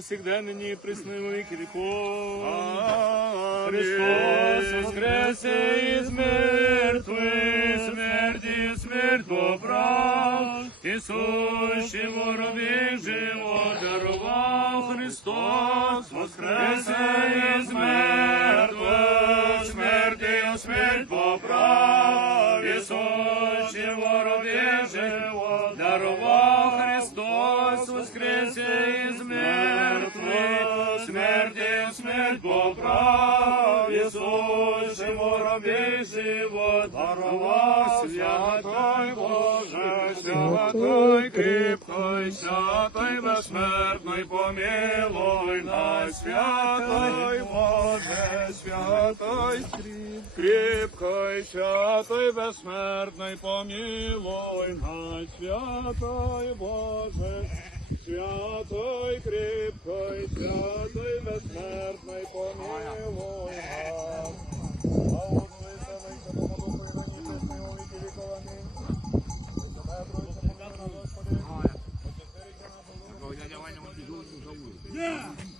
Всегда ныне и присно во веки веков. Аминь. Христос воскресе из мертвых, смерти смерть побрал, и сущему робе живот даровал. Христос воскресе из мертвых, смертью смерть побрал, и сущему робе живот даровал. Христос воскресе смерть поправ, Иисусему робей живот даровал, святой Боже, святой крепкой, святой бессмертной, помилуй нас, святой Боже, святой крепкой, святой бессмертной, помилуй нас, святой Боже, Святой крепкой, святой бессмертной, помилуй нас. Слава Твоей, самой, самому Духу, и ныне, и присно, и во веки веков. Аминь. Святая Троица, помилуй нас, Господи. Очистите нашу душу. Господи,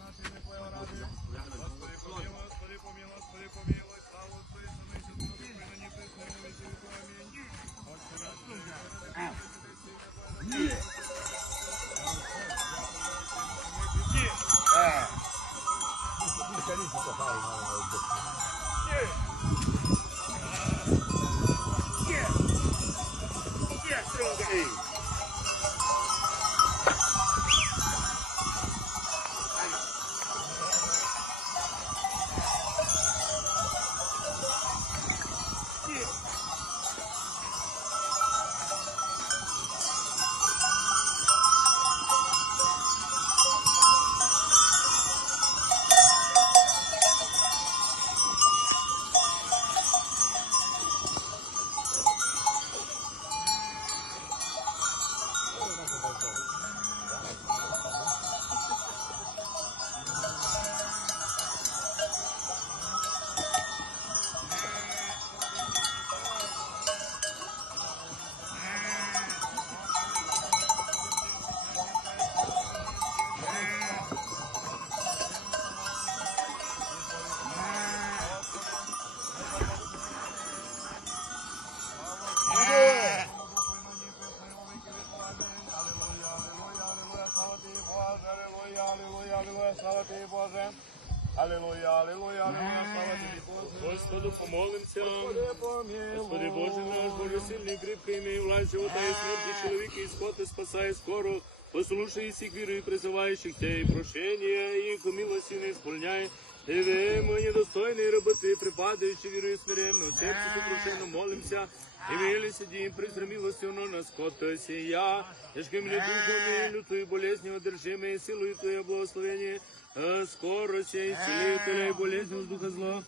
Аллилуйя, алілуя, алілуя, слава тобі, Боже. Господу помолимся. Господи, помилуй. Господи Боже наш, Боже сильный, крепкий, мій власть живота и смерті, чоловіки і скоти, спасай скоро. Послушай сих веру призиваючих призывающих і и прощения их милості не исполняй. Тебе, мы недостойные рабы Ты, припадающие веру и смиренно, сердце сокрушенно молимся. И милися дим, презри милостью на нас, скот сия. Тяжким ли духом и лютую болезнью одержимые, силою Твое благословение. А Скоро сей исцелителя и болезнь с духа зла.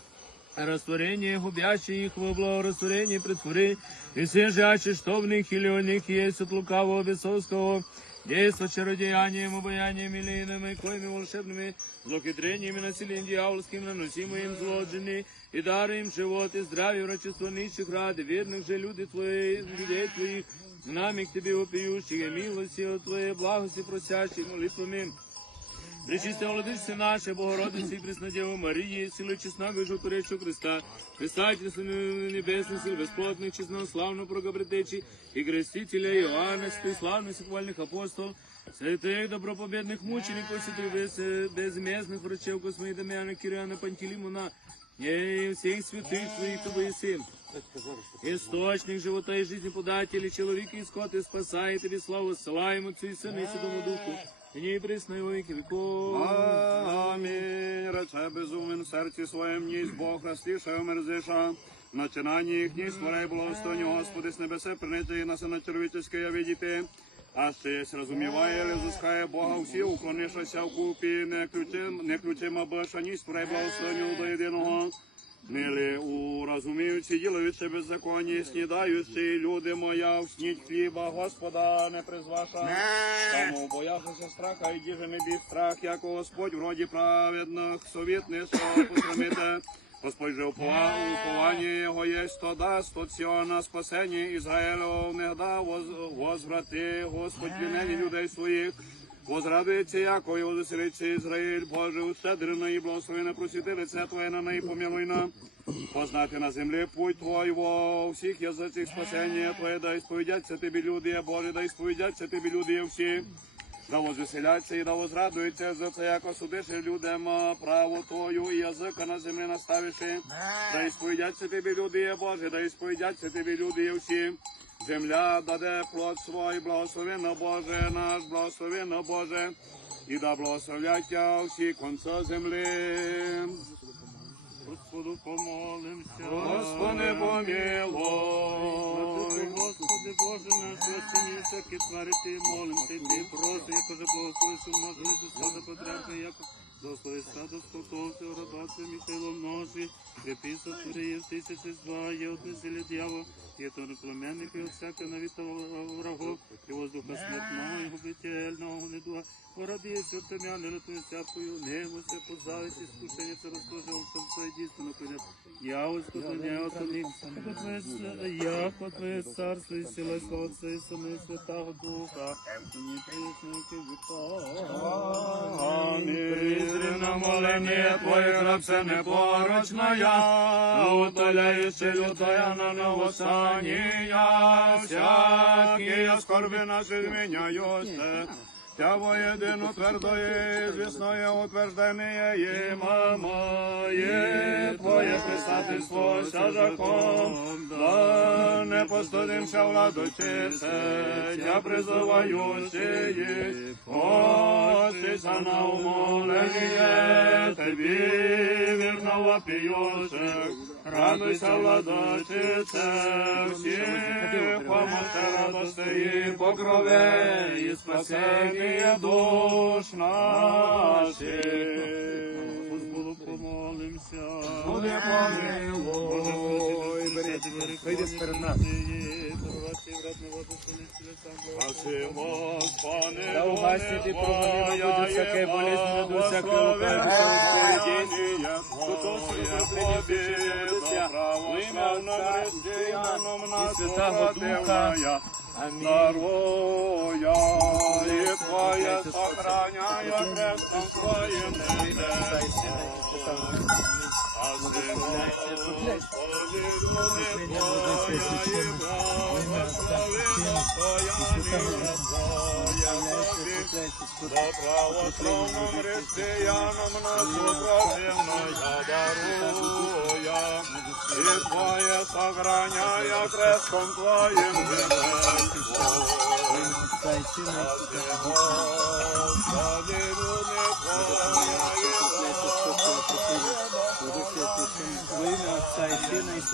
Растворение, губящее их во благорастворении притвори, и все жачи, что в них или у них есть от лукавого бесовского, действо чародеянием, обаянием или иными коими волшебными, злохитрениями, насилием дьявольским, наносимым им злоджини, и дары им живот и здравие, врачество нищих ради, верных же люди твои, людей твоих, нами к тебе вопиющих, и милости от твоей благости просящих молитвами. Пречистая владычица наша, Богородица и Преснодева Марии, силой честного и животворящего Христа, Христательство небесных сил, бесплотных, честного, славного прогобретечи и крестителя Иоанна, святых славных сихвальных апостолов, святых добропобедных мучеников, святых без, безместных врачев Космы Дамяна, Кириана, Пантелеймона, и всех святых твоих, кто сын. Источник живота и жизни подателей, человека исход и спасает тебе славу, ссылаем Отцу и Сыну и Святому Духу, и не пресно и во веки Рече безумен серці своєм ність Бог, растіше омерзиша. Начинання їхні створяй благостояння, Господи, з небесе принити нас на червительське я видіти. А ще єсть розуміває, лизускає Бога всі, уклонишася в купі, не ключим, не ключима беша, ні створяй благостояння до єдиного. Милі урозуміючи, діловичи беззаконні, снідаючи, люди моя, всніть хліба, Господа не призваша. Тому боявшися страха, і діже не бій страх, як Господь в роді праведних, совітництво посрамите. Господь же упова- уповання його єсть, то дасть, то Сіона спасення Ізраїлю не да воз, возврати, Господь вінені людей своїх. Возрадується Яков, і возвеселиться Ізраїль, Боже, ущедрено і благословено просити лице Твоє на неї помилуй нам. Познати на землі путь Твой во всіх язицях спасення Твоє, да сповідяться Тобі люди, Боже, да сповідяться Тобі люди всі. Да возвеселяться і да возрадуються за це, як осудиш людям право Твою і язика на землі наставиши. Да ісповідяться Тобі люди, Боже, да ісповідяться Тобі люди всі. Земля даде плод свой, благословенно Боже наш, благословенно Боже, і да благословлять Тя всі конца землі. Господу помолимся. Господи, помилуй. Господи Боже наш, розчині всякі твари Ти, молимся, Ти проси, як уже можливість до стада потрапи, як благослови стадо скотовця, родаться Михайло множі, приписа творіє в тисячі два, є от веселі дьявол, є то неплеменник, і всяка навітого врагов, і воздуха смертного, і губительного недуга, порадіється тем'яне, рятує всякою, немося, позависть, і скушення, це розтожив, що своє дійсно напинять. Я ось поклоняю тобі, як Твоє як Твоє царство і сила, і слава Отця і Сина Святого Духа, нині присники Призри на моление Твоих рабце непорочная, утоляющая лютая на новостания, всякие скорби наши изменяются. Тя воєдину твердоє, звісноє утверждене є мамає, Твоє писательство ся закон, да не постудимся владочице, я призываю сії, Отчися на умолення, тобі вірно вопіюшек, радуйся, владочице, всех помося радости и покрове, и спасение душ наших. Помолимся. Господи, помилуй, Прийди перед нас. Спаси, Господи, Да угасти ти прогони, буде всяке болезнь, буде всяке лукавство, і Святого Духа. Амінь. Даруя і Твоє сохраняє крестом Твоїм Да православным християнам нашу правильная даруя, и Твое сохраняя крестом Твоим Господи, люби Во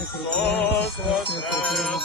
і Сина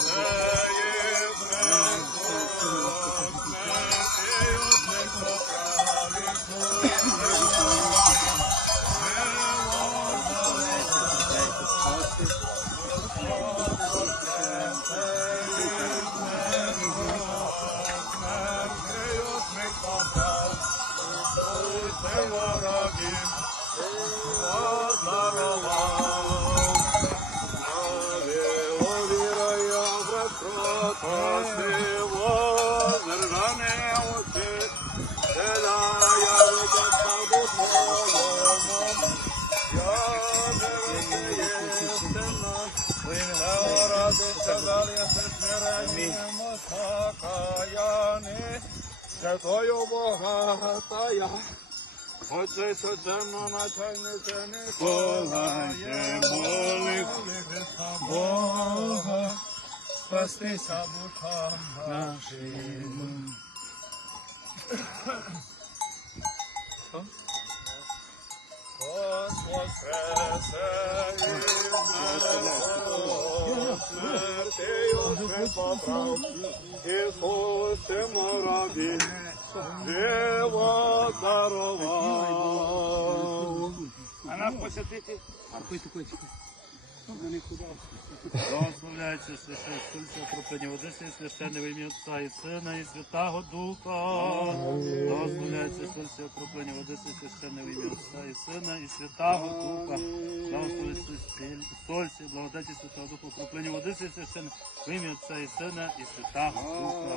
і Святого Благословляється Святою Богатая, Отце соцемно начальнице Николає, моли Бога, спастися духам нашим. Воскресе смертю поправ, Ісусе морабі, Диво дарував. А нас посвятити? Благословляється священне сульце окроплення води, священне ім'я Отця і Сина і Святого Духа. Благословляється сульце окроплення води, священне ім'я Отця і Сина і Святого Духа. Благословляється сольце, благодаті Святого Духа, окроплення води, священне ім'я Отця і Сина і Святого Духа.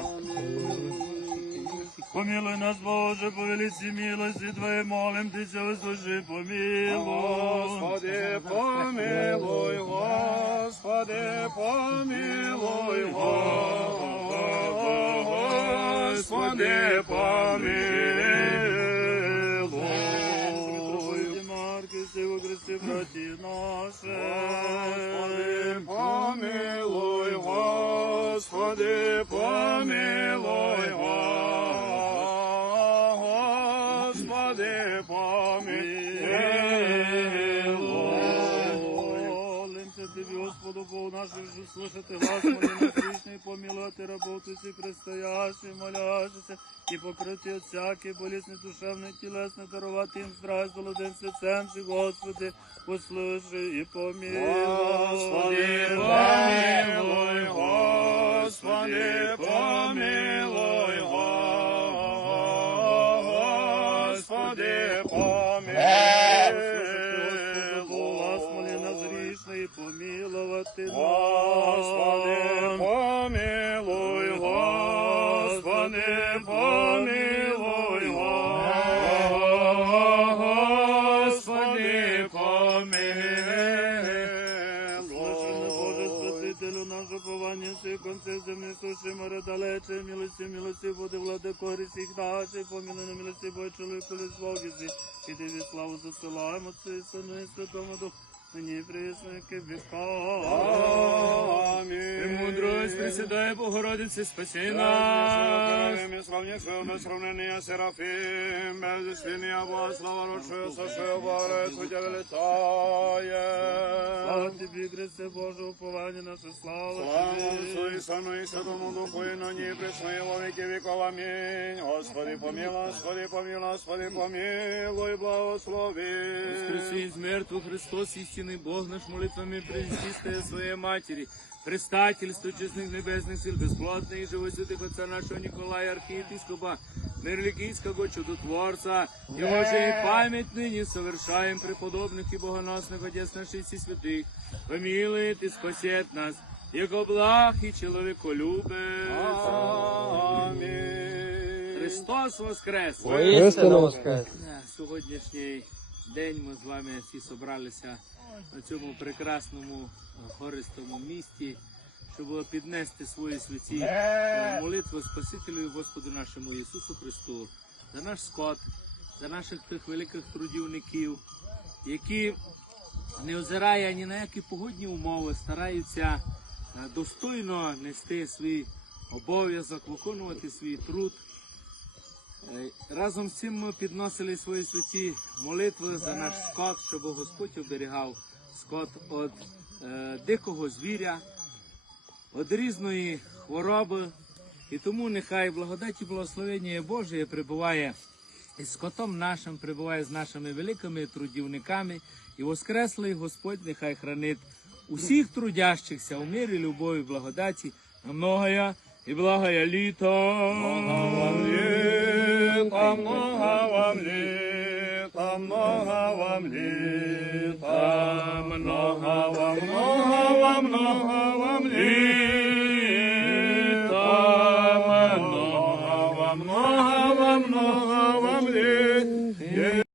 Помилуй нас, Боже, по велиці милості Твоєї, молим Ти, вислужи, помилуй. Господи, помилуй, Господи, помилуй, Господи, помилуй. Марки, сиву, Христи, браті наші. Господи, помилуй, Господи, помилуй, Господи, Богу нашим, слушати вас, насвічний, помилувати рабов Твоїх предстоящих, і покрити от всякої болісне душевне, тілесне, дарувати їм здравість, володим чи, Господи, послушай і помилуй. Господи, помилуй, Господи, помилуй, помилувати нас. Господи, помилуй, Господи, помилуй, Господи, Слушайно, Боже. Спасителю наш уповання всіх конців земних суші море далече, милості, милості, буде влади корі всіх наших, помилуй на милості Боже, чоловіку лизвогізі, і тобі славу засилаємо, Отцю і Сину і Святому Духу, нині і присно, яке віка. Амінь. Мудрость присідає Богородиці, спаси нас. Ми сравнішуємо сравнення Серафим, без свинія Бога, слава рушує, сошує, Бога, Судя величає. Слава тобі, Христе Боже, уповання наше, слава Слава тобі. Отцу і Сину і Святому Духу, і нині присної во віки віков. Амінь. Господи, помилуй, Господи, помилуй, Господи, помилуй, благослови. Воскреси из мертвых Христос, истинный Бог наш, молитвами пречистая Своей Матери, предстательство честных небесных сил, бесплотных и живой святых Отца нашего Николая, архиепископа, Мирликийского чудотворца, его же и память ныне совершаем преподобных и богоносных Отец наших и святых, помилует и спасет нас, Его благ и человеколюбец. Амінь. Христос воскрес! Воістину воскрес. Е, Сьогоднішній день ми з вами всі зібралися на цьому прекрасному е, хористому місті, щоб піднести свої святі е, молитви Спасителю і Господу нашому Ісусу Христу за наш скот, за наших тих великих трудівників, які не озирає ні на які погодні умови, стараються е, достойно нести свій обов'язок, виконувати свій труд. Е, Разом з цим ми підносили свої святі молитви за наш скот, щоб Господь оберігав скот від е, дикого звіря, від різної хвороби. І тому нехай благодать і благословення Боже прибуває із скотом нашим, прибуває з нашими великими трудівниками. І воскреслий Господь нехай хранить усіх трудящихся у мирі, любові, благодаті, на многое і благое літо. Літа, много вам літа, много вам літа, много вам много вам, много